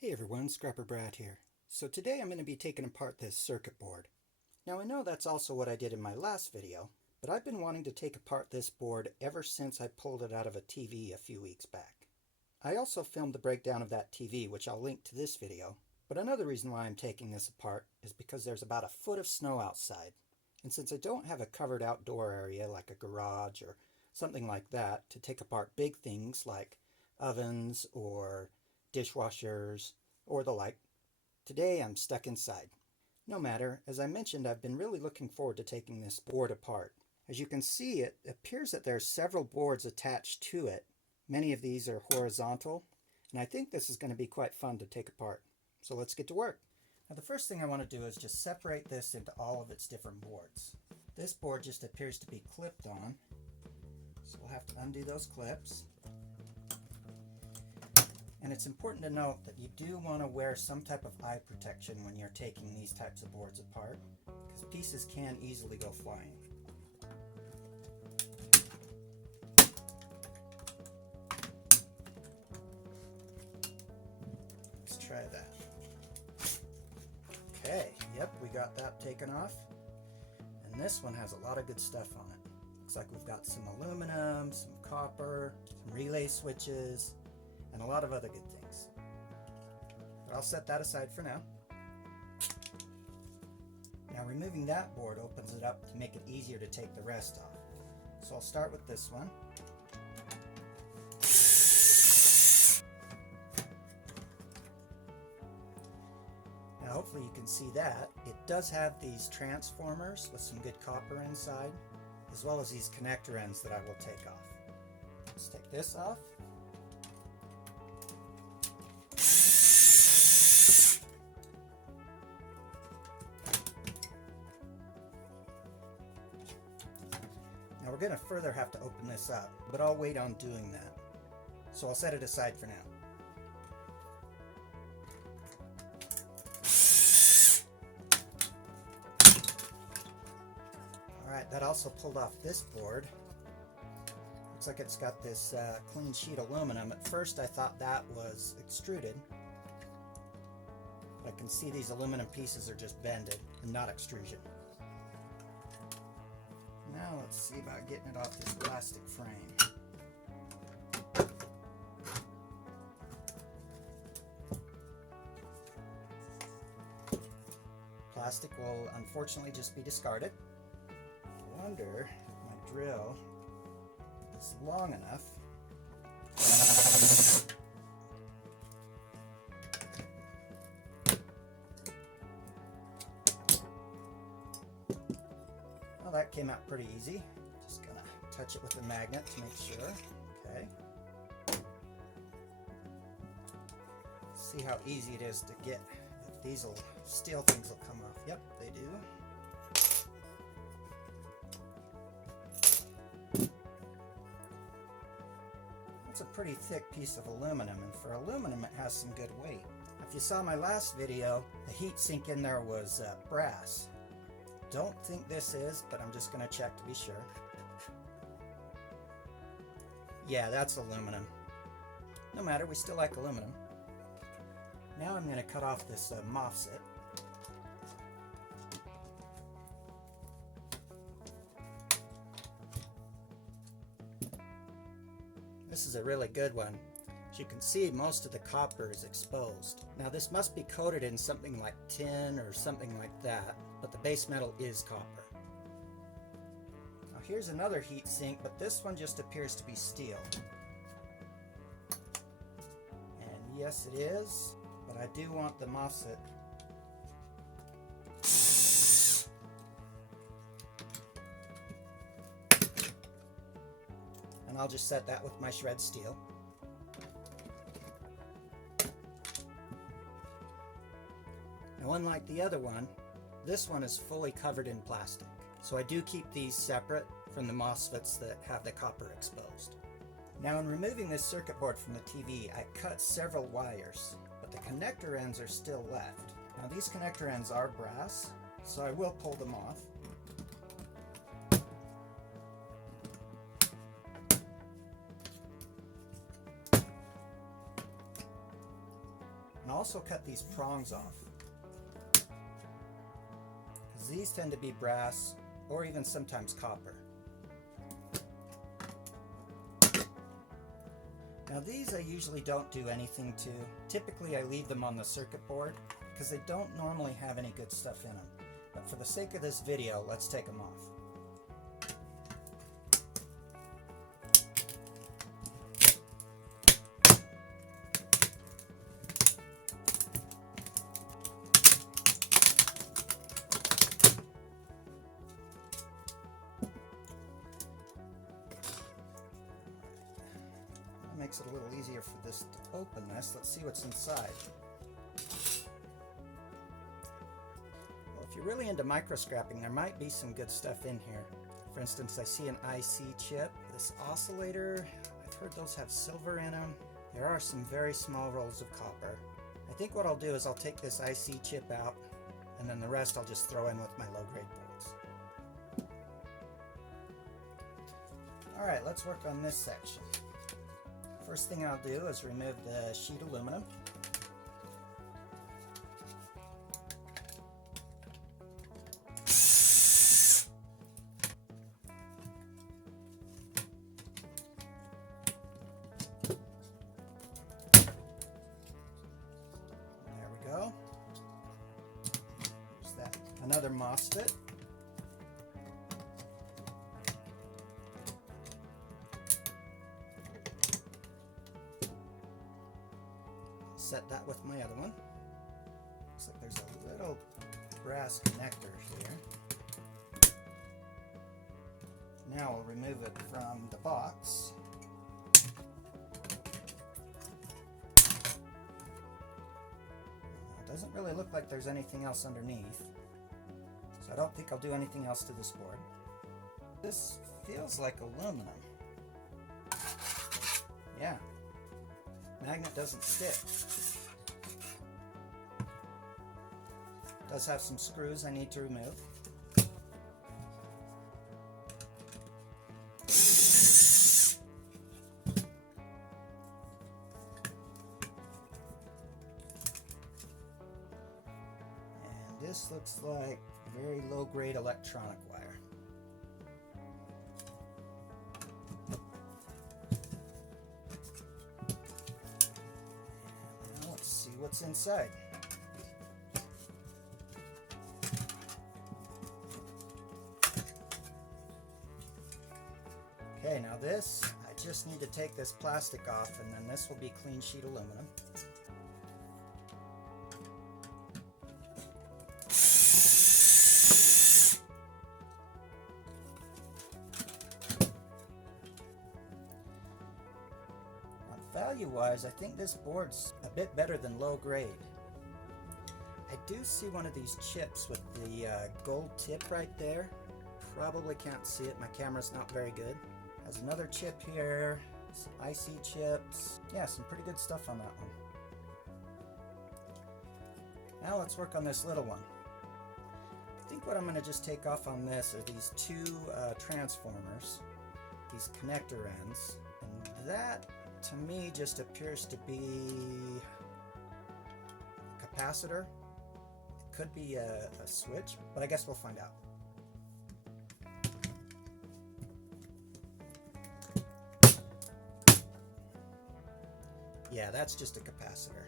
Hey everyone, Scrapper Brad here. So today I'm going to be taking apart this circuit board. Now I know that's also what I did in my last video, but I've been wanting to take apart this board ever since I pulled it out of a TV a few weeks back. I also filmed the breakdown of that TV, which I'll link to this video, but another reason why I'm taking this apart is because there's about a foot of snow outside. And since I don't have a covered outdoor area like a garage or something like that to take apart big things like ovens or dishwashers, or the like, today I'm stuck inside. No matter, as I mentioned, I've been really looking forward to taking this board apart. As you can see, it appears that there are several boards attached to it. Many of these are horizontal, and I think this is going to be quite fun to take apart. So let's get to work. Now the first thing I want to do is just separate this into all of its different boards. This board just appears to be clipped on, so we'll have to undo those clips. And it's important to note that you do want to wear some type of eye protection when you're taking these types of boards apart, because pieces can easily go flying. Let's try that. Okay, yep, we got that taken off. And this one has a lot of good stuff on it. Looks like we've got some aluminum, some copper, some relay switches, and a lot of other good things. But I'll set that aside for now. Now removing that board opens it up to make it easier to take the rest off. So I'll start with this one. Now hopefully you can see that. It does have these transformers with some good copper inside, as well as these connector ends that I will take off. Let's take this off. Now we're going to further have to open this up, but I'll wait on doing that. So I'll set it aside for now. Alright, that also pulled off this board. Looks like it's got this clean sheet aluminum. At first I thought that was extruded. But I can see these aluminum pieces are just bended and not extrusion. Now let's see about getting it off this plastic frame. Plastic will unfortunately just be discarded. I wonder if my drill is long enough. Well, that came out pretty easy. Just gonna touch it with a magnet to make sure. Okay. See how easy it is to get. If these steel things will come off. Yep, they do. It's a pretty thick piece of aluminum, and for aluminum it has some good weight. If you saw my last video, the heat sink in there was brass. Don't think this is, but I'm just going to check to be sure. Yeah, that's aluminum. No matter, we still like aluminum. Now I'm going to cut off this MOSFET. This is a really good one. As you can see, most of the copper is exposed. Now this must be coated in something like tin or something like that, but the base metal is copper. Now here's another heat sink, but this one just appears to be steel. And yes, it is, but I do want the MOSFET. And I'll just set that with my shred steel. Now, unlike the other one, this one is fully covered in plastic. So I do keep these separate from the MOSFETs that have the copper exposed. Now in removing this circuit board from the TV, I cut several wires, but the connector ends are still left. Now these connector ends are brass, so I will pull them off. And also cut these prongs off, because these tend to be brass or even sometimes copper. Now these I usually don't do anything to. Typically I leave them on the circuit board because they don't normally have any good stuff in them. But for the sake of this video, let's take them off. Makes it a little easier for this to open this. Let's see what's inside. Well, if you're really into microscrapping, there might be some good stuff in here. For instance, I see an IC chip. This oscillator, I've heard those have silver in them. There are some very small rolls of copper. I think what I'll do is I'll take this IC chip out, and then the rest I'll just throw in with my low-grade boards. Alright, let's work on this section. First thing I'll do is remove the sheet aluminum. There we go. There's that. Another MOSFET. Set that with my other one. Looks like there's a little brass connector here. Now I'll remove it from the box. It doesn't really look like there's anything else underneath, so I don't think I'll do anything else to this board. This feels like aluminum. Yeah. Magnet doesn't stick. Does have some screws I need to remove. And this looks like very low-grade electronic wire. What's inside. Okay, now this, I just need to take this plastic off, and then this will be clean sheet aluminum. Value-wise, I think this board's a bit better than low grade. I do see one of these chips with the gold tip right there. Probably can't see it, my camera's not very good. Has another chip here, some IC chips. Yeah, some pretty good stuff on that one. Now let's work on this little one. I think what I'm going to just take off on this are these two transformers, these connector ends, and that to me just appears to be a capacitor. It could be a switch, but I guess we'll find out. Yeah, that's just a capacitor.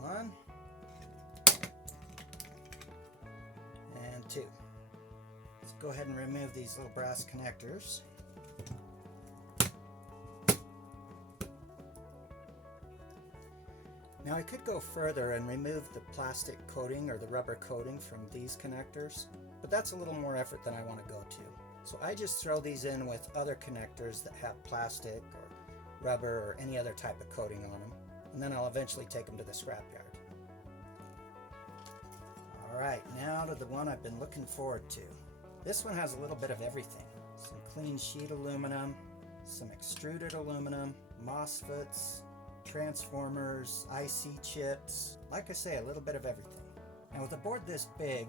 One and two. Let's go ahead and remove these little brass connectors. Now I could go further and remove the plastic coating or the rubber coating from these connectors, but that's a little more effort than I want to go to. So I just throw these in with other connectors that have plastic or rubber or any other type of coating on them, and then I'll eventually take them to the scrapyard. Alright, now to the one I've been looking forward to. This one has a little bit of everything. Some clean sheet aluminum, some extruded aluminum, MOSFETs, transformers, IC chips. Like I say, a little bit of everything. Now with a board this big,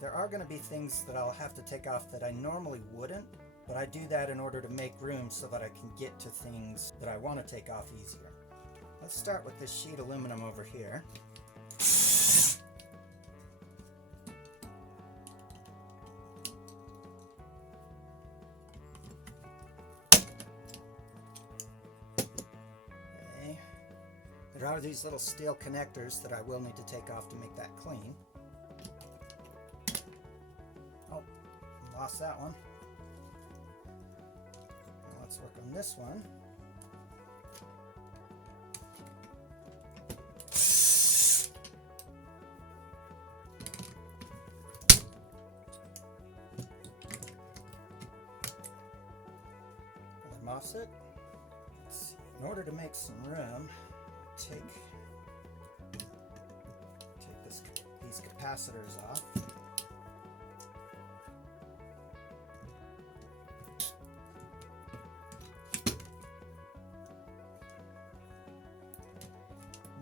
there are going to be things that I'll have to take off that I normally wouldn't, but I do that in order to make room so that I can get to things that I want to take off easier. Let's start with this sheet aluminum over here. Okay. There are these little steel connectors that I will need to take off to make that clean. Oh, lost that one. Now let's work on this one. Offset. Let's see. In order to make some room, take these capacitors off.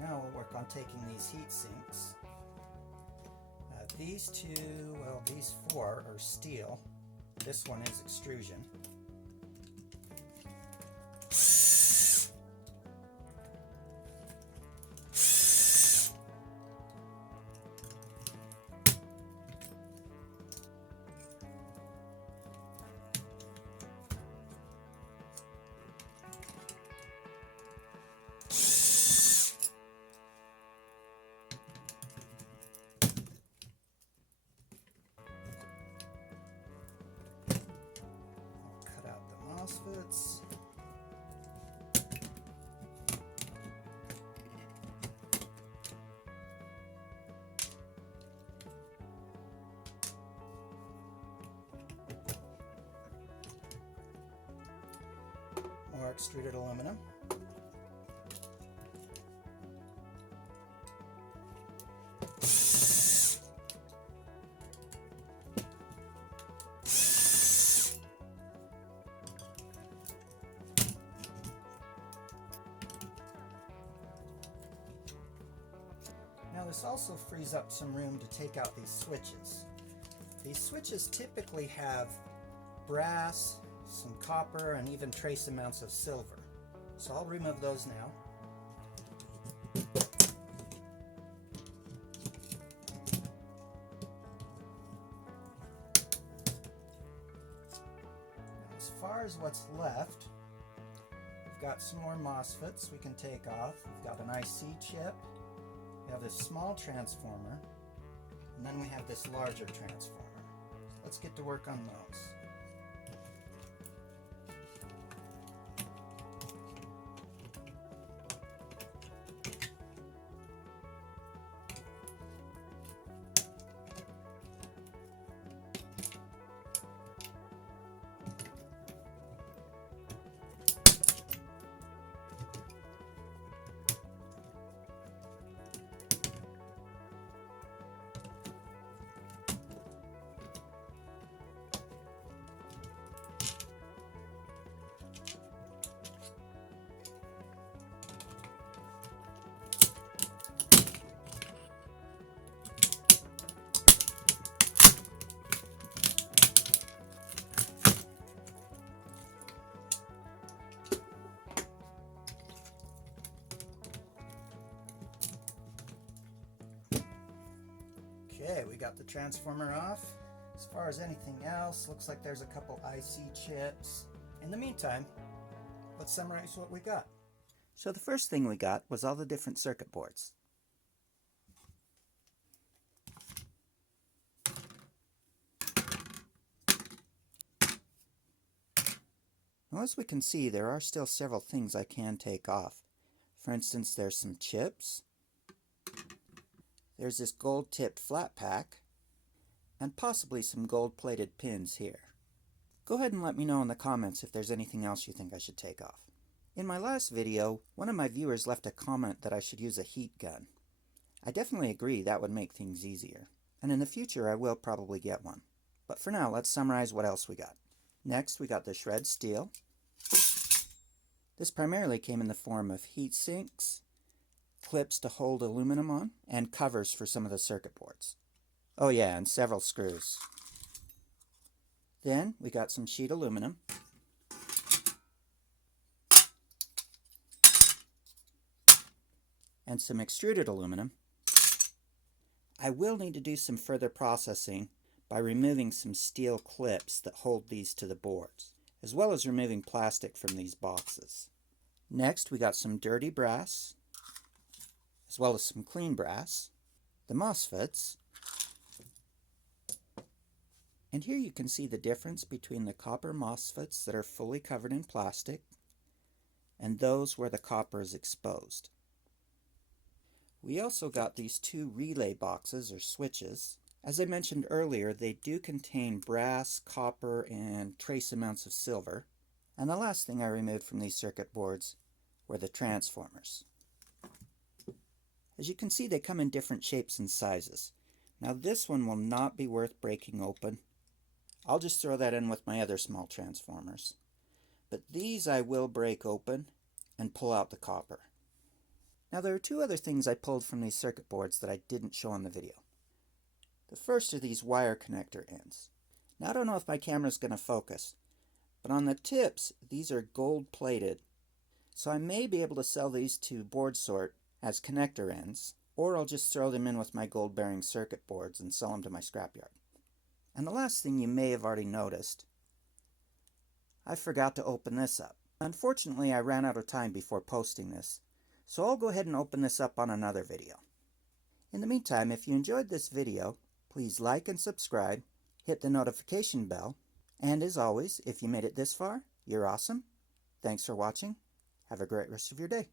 Now we'll work on taking these heat sinks. These two, well, these four are steel. This one is extrusion. MOSFETs. More extruded aluminum. Now this also frees up some room to take out these switches. These switches typically have brass, some copper, and even trace amounts of silver. So I'll remove those now. Now, as far as what's left, we've got some more MOSFETs we can take off. We've got an IC chip. We have this small transformer, and then we have this larger transformer. So let's get to work on those. Okay, we got the transformer off. As far as anything else, looks like there's a couple IC chips. In the meantime, let's summarize what we got. So the first thing we got was all the different circuit boards. Now, as we can see, there are still several things I can take off. For instance, there's some chips. There's this gold-tipped flat pack, and possibly some gold-plated pins here. Go ahead and let me know in the comments if there's anything else you think I should take off. In my last video, one of my viewers left a comment that I should use a heat gun. I definitely agree that would make things easier, and in the future I will probably get one. But for now, let's summarize what else we got. Next, we got the shred steel. This primarily came in the form of heat sinks, clips to hold aluminum on, and covers for some of the circuit boards. Oh yeah, and several screws. Then we got some sheet aluminum. And some extruded aluminum. I will need to do some further processing by removing some steel clips that hold these to the boards, as well as removing plastic from these boxes. Next, we got some dirty brass, as well as some clean brass, the MOSFETs, and here you can see the difference between the copper MOSFETs that are fully covered in plastic and those where the copper is exposed. We also got these two relay boxes or switches. As I mentioned earlier, they do contain brass, copper, and trace amounts of silver. And the last thing I removed from these circuit boards were the transformers. As you can see, they come in different shapes and sizes. Now this one will not be worth breaking open. I'll just throw that in with my other small transformers. But these I will break open and pull out the copper. Now there are two other things I pulled from these circuit boards that I didn't show in the video. The first are these wire connector ends. Now I don't know if my camera's going to focus, but on the tips these are gold plated. So I may be able to sell these to Board Sort as connector ends, or I'll just throw them in with my gold bearing circuit boards and sell them to my scrapyard. And the last thing you may have already noticed, I forgot to open this up. Unfortunately, I ran out of time before posting this, so I'll go ahead and open this up on another video. In the meantime, if you enjoyed this video, please like and subscribe, hit the notification bell, and as always, if you made it this far, you're awesome. Thanks for watching. Have a great rest of your day.